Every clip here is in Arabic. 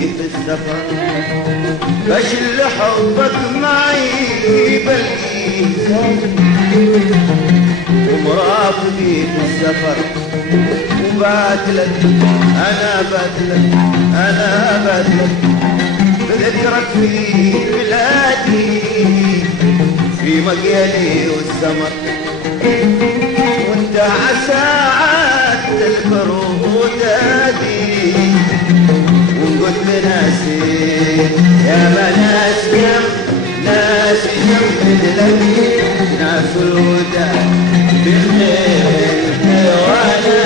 في السفر بشل حبك معي بالإيزان ومرافقي في السفر وباتلك أنا باتلك أنا باتلك بذكرك في بلادي في مقيلي والسمر وانت عساعات البرودادي وقلت لناسي يا ناس كم ناس يجمد لك ناس الوداد بالخير وانا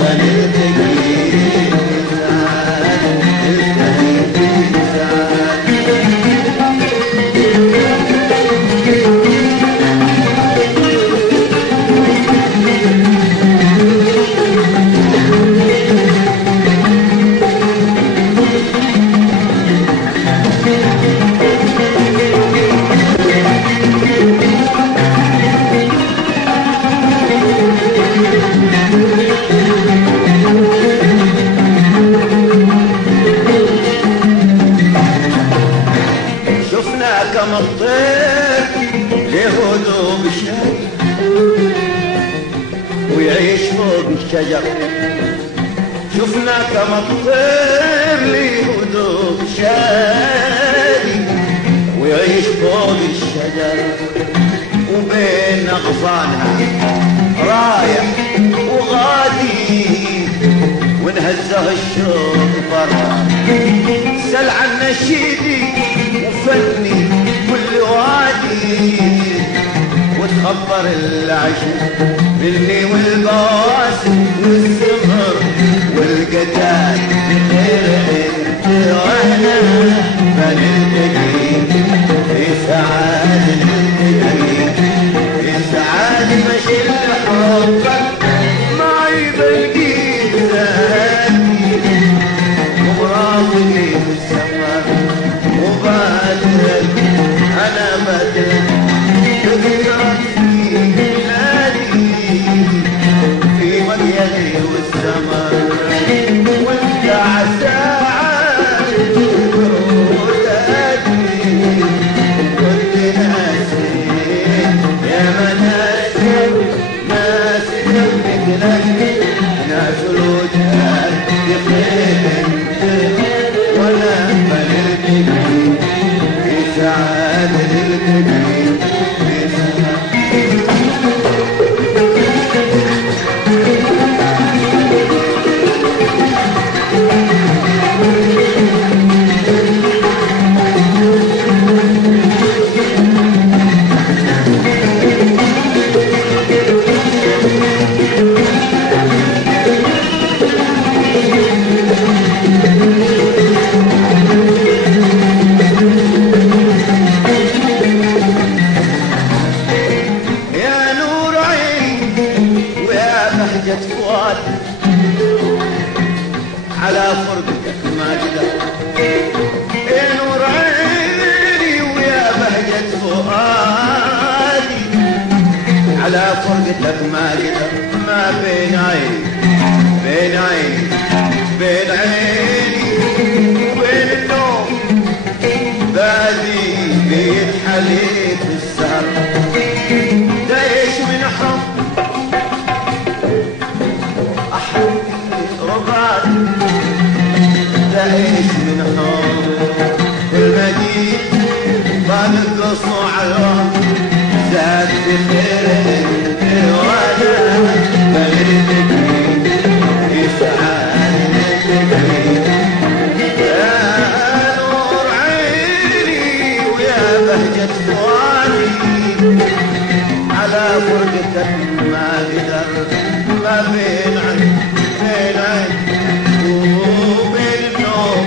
ونلتقي كما الطير له بشهر ويعيش فوق الشجر شفنا كما الطير له بشهر ويعيش فوق الشجر وبين أغصانها رايح وغادي ونهزه الشوق برا سل عن نشيدي وفني كل وادي وتخبر العشق مني والبواسم والسمر والقتال بخير وانا فنلتقي في سعاد نلتقي في سعاد مشي حبك معي بالقيد ذاتي ومرافقي في السفر وبادلك أنا بدلك بذكرك في بلادي في مقيلي والسمر وانت عساعد ودادي كنت ناسي يا مناسي ناس جنبك لك ناس الوداد بخير ولا بنلتقي في سعاد نلتقي في سعاد على فرقتك ما قدر يا نور عيني ويا بهجة فؤادي على فرقتك ما قدر ما بين عيني بين عيني بين عيني وبين النوم بادي بيتحلي في السهر دايش من حب تعيش من حب المدين بالقصو على زاد بخير وانا بغيرتك في سعادتك يا نور عيني ويا بهجة فؤادي على فرقتك ما قدر ما بين عين بين عين وبين النوم